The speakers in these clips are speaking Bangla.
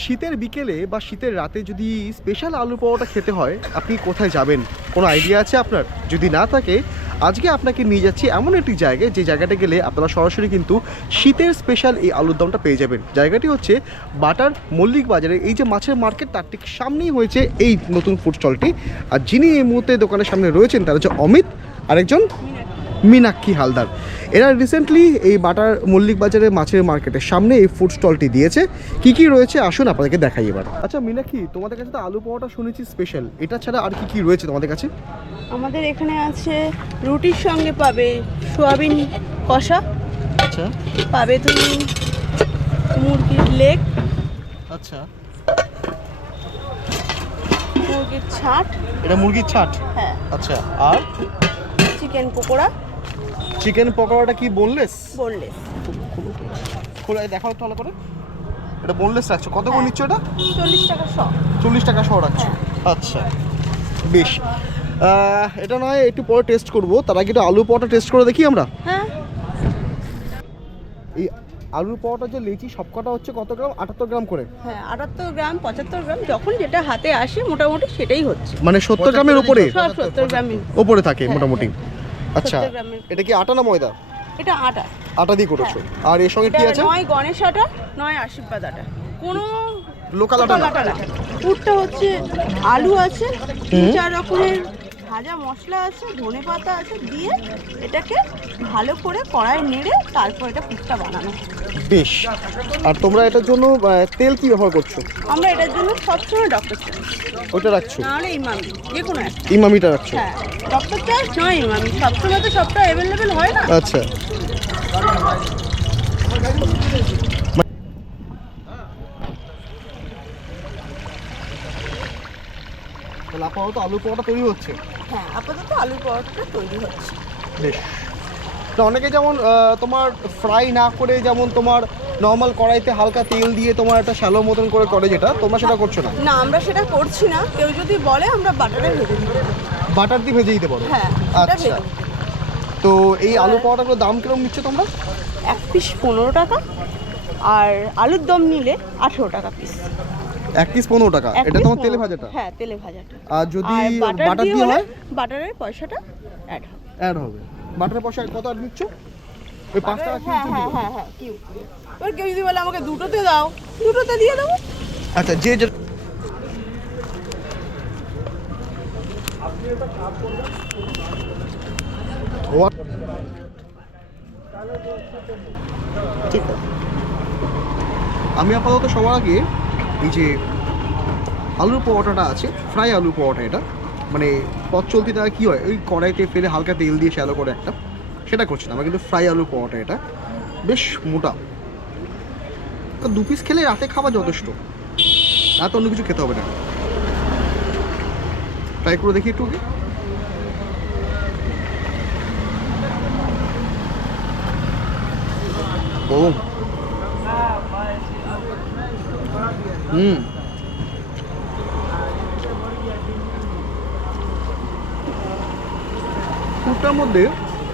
শীতের বিকেলে বা শীতের রাতে যদি স্পেশাল আলু পরোটা খেতে হয়, আপনি কোথায় যাবেন? কোনো আইডিয়া আছে আপনার? যদি না থাকে, আজকে আপনাকে নিয়ে যাচ্ছি এমন একটি জায়গায় যে জায়গাটা গেলে আপনারা সরাসরি কিন্তু শীতের স্পেশাল এই আলুর দমটা পেয়ে যাবেন। জায়গাটি হচ্ছে বাটার মল্লিক বাজারে, এই যে মাছের মার্কেট তার ঠিক সামনেই হয়েছে এই নতুন ফুড স্টলটি। আর যিনি এই মুহূর্তে দোকানের সামনে রয়েছেন তারা হচ্ছে অমিত, আরেকজন মীনাক্ষী হালদার। এরা রিসেন্টলি এই বাটার মল্লিক বাজারে মাছের মার্কেটের সামনে এই ফুড স্টলটি দিয়েছে। কি কি রয়েছে আসুন আপনাদেরকে দেখাই এবার। আচ্ছা মীনাক্ষী, তোমাদের কাছে তো আলু পরোটা শুনেছি স্পেশাল, এটা ছাড়া আর কি কি রয়েছে তোমাদের কাছে? আমাদের এখানে আছে রুটির সঙ্গে পাবে সোয়াবিন কষা, আচ্ছা পাবে তুমি মুরগির লেগ, আচ্ছা, মুরগির ছাট, এটা মুরগির ছাট, হ্যাঁ, আচ্ছা, আর চিকেন পকোড়া, চিকেন পকোড়াটা কি বোনলেস? বোনলেস, খোলা দেখাও একটু ভালো করে। এটা বোনলেস রাখছো, কত করে নিচ্ছ এটা? 40 টাকা শ। 40 টাকা শো রাখছো, আচ্ছা বেশ। এটা নয় একটু পরে টেস্ট করবো, তার আগে একটু আলু পরোটা টেস্ট করে দেখি আমরা। হ্যাঁ, এই আলু পরোটা যে লেচি সবকটা হচ্ছে কত গ্রাম? 78 গ্রাম করে। হ্যাঁ 78 গ্রাম 75 গ্রাম যখন যেটা হাতে আসে মোটামুটি সেটাই হচ্ছে। মানে 70 গ্রামের উপরে সব 70 গ্রামই উপরে থাকে হ্যাঁ, মোটামুটি। আচ্ছা 70 গ্রামের। এটা কি আটা না ময়দা? এটা আটা। আটা দিয়ে করেছো। আর এর সঙ্গে কি এটা আছে? নয় গণেশ আটা, নয় আশীর্বাদ আটা, কোনো লোকাল আটা না। পুরটা হচ্ছে আলু আছে, 3-4 রকমের ভাজা মশলা আছে, ধনে পাতা আছে, দিয়ে এটাকে ভালো করে কড়াই নেড়ে তারপর এটা পুরটা বানানো। বেশ। আর তোমরা এটার জন্য তেল কি ব্যবহার করছো? আমরা এটার জন্য সবসময় ডক্টর চার্জ, ওইটা রাখছো? নাহলে ইমামি, যে কোনো একটা। ইমামিটা রাখছো? হ্যাঁ, ডক্টর চার্জ নয় ইমামি, সবসময় তো সবটা অ্যাভেলেবেল হয় না। আচ্ছা। তাহলে আপাতত আলু পরোটা তৈরি হচ্ছে। হ্যাঁ, আপাতত আলুর পরোটাটা তৈরি হচ্ছে। বেশ। তো অনেকে যেমন তোমার ফ্রাই না করে, যেমন তোমার নর্মাল কড়াইতে হালকা তেল দিয়ে তোমার একটা শ্যালো মতন করে করে, যেটা তোমরা সেটা করছো না? না, আমরা সেটা করছি না। কেউ যদি বলে আমরা বাটারে ভেজে দিতে পারি। বাটার দিয়ে ভেজে দিতে পারো? হ্যাঁ, সেটা আচ্ছা। ভেজে দিতে পারি। তো এই আলু পরোটাগুলোর দাম কিরকম নিচ্ছ তোমরা? এক পিস 15 টাকা, আর আলুর দম নিলে 18 টাকা পিস। এক পিস 15 টাকা। এটা তোমার তেলে ভাজাটা? হ্যাঁ, তেলে ভাজাটা। আর যদি বাটার বাটার দিয়ে হলে হয়? বাটারের পয়সাটা অ্যাড হবে। অ্যাড হবে। বাটারের পয়সা কত আর নিচ্ছ? ওই 5 টাকা হ্যাঁ কিলো হ্যাঁ দিবে? হ্যাঁ হ্যাঁ, কিউ। এবার কেউ যদি বলে আমাকে দুটোতে দাও, দুটোতে দিয়ে দেবো। আচ্ছা, যে যে ঠিক আছে। আমি আপাতত সবার আগে এই যে আলুর পরোটাটা আছে, ফ্রাই আলু পরোটা, এটা মানে পথ চলতি তারা কী হয়, ওই কড়াইতে ফেলে হালকা তেল দিয়ে শ্যালো করে একটা, সেটা করছি না। আমার কিন্তু ফ্রাই আলু পরোটা, এটা বেশ মোটা, 2 পিস খেলে রাতে খাওয়া যথেষ্ট, রাতে অন্য কিছু খেতে হবে না। ট্রাই করে দেখি একটু ওকে। ও পুরটার মধ্যে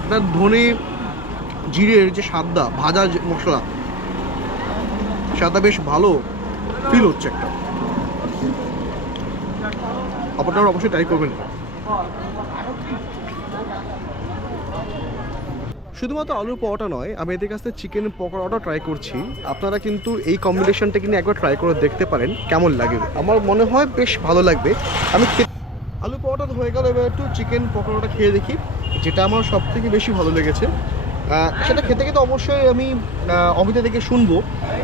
একটা ধনে জিরের যে সাদা ভাজা যে মশলা, সাদা বেশ ভালো ফিল হচ্ছে একটা। আপনারা অবশ্যই ট্রাই করবেন। শুধুমাত্র আলুর পরোটা নয়, আমি এদের কাছ থেকে চিকেন পকোড়াটাও ট্রাই করছি। আপনারা কিন্তু এই কম্বিনেশনটা কিনে একবার ট্রাই করে দেখতে পারেন, কেমন লাগে। আমার মনে হয় বেশ ভালো লাগবে। আমি আলু পরোটা তো হয়ে গেল, এবার একটু চিকেন পকোড়াটা খেয়ে দেখি, যেটা আমার সব থেকে বেশি ভালো লেগেছে। সেটা খেতে খেতে অবশ্যই আমি অমিতা থেকে শুনবো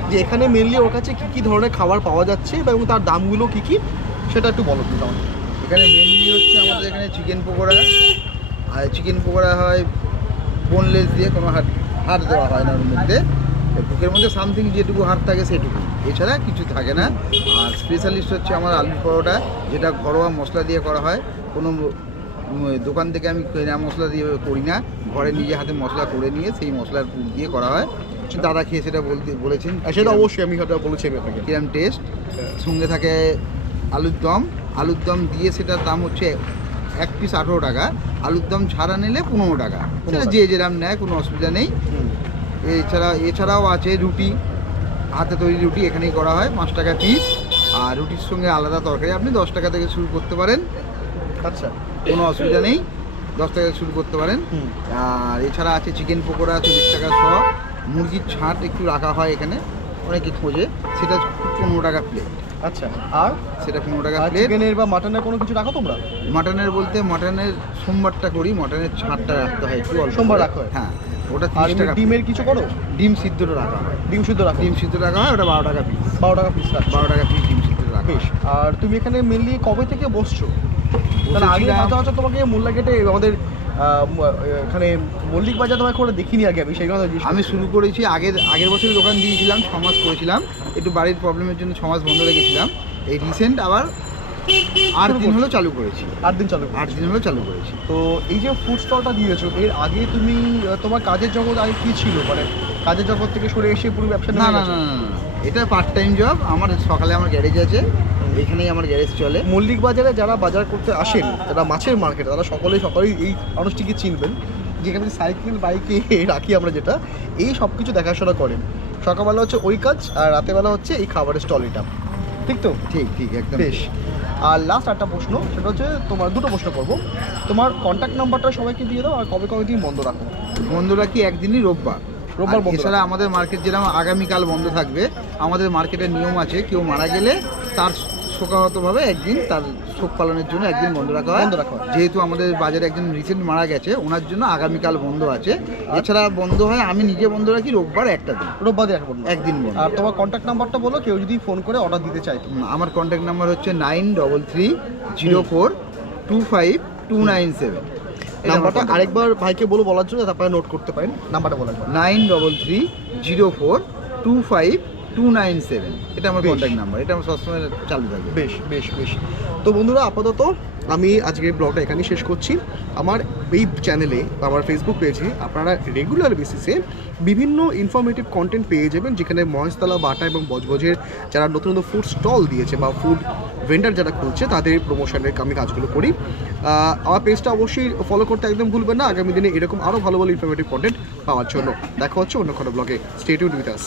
যে এখানে মেনলি ওর কাছে কী কী ধরনের খাবার পাওয়া যাচ্ছে এবং তার দামগুলো কী কী, সেটা একটু বলো কিন্তু আমাকে। এখানে মেনলি হচ্ছে আমাদের এখানে চিকেন পকোড়া, আর চিকেন পকোড়া হয় বোনলেস দিয়ে, কোনো হাড় দেওয়া হয় না ওর মধ্যে। বুকের মধ্যে সামথিং যেটুকু হাড় থাকে সেটুকু, এছাড়া কিছু থাকে না। আর স্পেশালিস্ট হচ্ছে আমার আলুর পরোটা, যেটা ঘরোয়া মশলা দিয়ে করা হয়। কোনো দোকান থেকে আমি কেনা মশলা দিয়ে করি না, ঘরে নিজে হাতে মশলা করে নিয়ে সেই মশলার পুর দিয়ে করা হয়। দাদা খেয়ে সেটা বলেছেন, সেটা অবশ্যই আমি হয়তো বলেছি আমি আপনাকে কিরম টেস্ট। সঙ্গে থাকে আলুর দম, আলুর দম দিয়ে সেটার দাম হচ্ছে এক পিস 18 টাকা, আলুর দম ছাড়া নিলে 15 টাকা। সেটা যে যেরাম নেয়, কোনো অসুবিধা নেই। এছাড়াও আছে রুটি, হাতে তৈরি রুটি এখানেই করা হয়, 5 টাকা পিস। আর রুটির সঙ্গে আলাদা তরকারি, আপনি 10 টাকা থেকে শুরু করতে পারেন, আচ্ছা। কোনো অসুবিধা নেই, 10 টাকা শুরু করতে পারেন। আর এছাড়া আছে চিকেন পকোড়া 40 টাকা শ, মুরগির ছাট একটু রাখা হয় এখানে অনেকে খোঁজে, সেটা 15 টাকা প্লেট। আচ্ছা, আর সেটা 15 টাকা প্লেট। চিকেনের বা মাটনের কোনো কিছু রাখো তোমরা? মাটনের বলতে মাটনের সোমবারটা করি, মাটনের ছাড়টা রাখতে হয় একটু অল্প। সোমবার রাখা হয়? হ্যাঁ, ওটা আর 30 টাকা। ডিমের কিছু করো? ডিম সিদ্ধটা রাখা হয়। ডিম শুদ্ধ রাখো? ডিম সিদ্ধ রাখা হয়, ওটা 12 টাকা পিস। 12 টাকা পিস রাখো? 12 টাকা পিস ডিম সিদ্ধ রাখা বেশ। হয়। আর তুমি এখানে মেনলি কবে থেকে বসছো? তাহলে আগে বসেছিলাম- সচরাচর তোমাকে মোল্লা গেটে আমাদের এখানে মল্লিক বাজার তোমাকে করে দেখিনি আগে, আমি সেই কথা জিজ্ঞেস আমি করছি। শুরু করেছি আগের বছর দোকান দিয়েছিলাম, 6 মাস করেছিলাম, একটু বাড়ির প্রবলেমের জন্য 6 মাস বন্ধ রেখেছিলাম। এই রিসেন্ট আবার 8 দিন হলো চালু করেছি। 8 দিন চালু? 8 দিন হলো চালু করেছি। তো এই যে ফুড স্টলটা দিয়েছো, এর আগে তুমি তোমার কাজের জগৎ আগে কি ছিল? মানে কাজের জগৎ থেকে সরে এসে পুরো ব্যবসা না না না না না, এটা পার্ট টাইম জব। আমার সকালে আমার গ্যারেজ আছে, এখানেই আমার গ্যারেজ চলে। মল্লিক বাজারে যারা বাজার করতে আসেন, যারা মাছের মার্কেট, তারা সকলেই এই মানুষটিকে চিনবেন, যেখানে সাইকেল বাইকে রাখি আমরা, যেটা এই সব কিছু দেখাশোনা করেন। সকালবেলা হচ্ছে ওই কাজ, আর রাতেরবেলা হচ্ছে এই খাবারের স্টল, এটা ঠিক তো? ঠিক ঠিক, একদম বেশ। আর লাস্ট একটা প্রশ্ন, সেটা হচ্ছে তোমার দুটো প্রশ্ন করবো। তোমার কন্ট্যাক্ট নাম্বারটা সবাইকে দিয়ে দাও, আর কবে কবে তুমি বন্ধ রাখো? বন্ধ রাখি একদিনই, রোববার। রোববার বন্ধ এছাড়া আমাদের মার্কেট যেরকম আগামীকাল বন্ধ থাকবে, আমাদের মার্কেটের নিয়ম আছে, কেউ মারা গেলে তার শোকাহতভাবে একদিন, তার শোক পালনের জন্য একদিন বন্ধ রাখা হয়। যেহেতু আমাদের বাজারে একজন রিসেন্ট মারা গেছে, ওনার জন্য আগামীকাল বন্ধ আছে। এছাড়া বন্ধ হয়, আমি নিজে বন্ধ রাখি রোববার একটা দিন। রোববার দিয়ে বন্ধ, একদিন বন্ধ। আর তোমার কন্ট্যাক্ট নাম্বারটা বলো, কেউ যদি ফোন করে অর্ডার দিতে চাই তো? আমার কন্ট্যাক্ট নাম্বার হচ্ছে 9330425297। নাম্বারটা আরেকবার ভাইকে বলার জন্য, তারপরে নোট করতে পারেন নাম্বারটা বলার জন্য। 9330425297, এটা আমার বেশ। কন্ট্যাক্ট নাম্বার, এটা আমার সবসময় চালু থাকবে। বেশ বেশ বেশ। তো বন্ধুরা, আপাতত আমি আজকের ব্লগটা এখানেই শেষ করছি। আমার এই চ্যানেলে, আমার ফেসবুক পেজে আপনারা রেগুলার বেসিসে বিভিন্ন ইনফরমেটিভ কন্টেন্ট পেয়ে যাবেন, যেখানে মহেশতলা, বাটা এবং বজবজের যারা নতুন নতুন ফুড স্টল দিয়েছে বা ফুড ভেন্ডার যারা খুলছে, তাদের প্রমোশনের আমি কাজগুলো করি। আমার পেজটা অবশ্যই ফলো করতে একদম ভুলবেন না, আগামী দিনে এরকম আরও ভালো ভালো ইনফরমেটিভ কন্টেন্ট পাওয়ার জন্য। দেখা হচ্ছে অন্য কোনো ব্লগে। Stay tuned with us.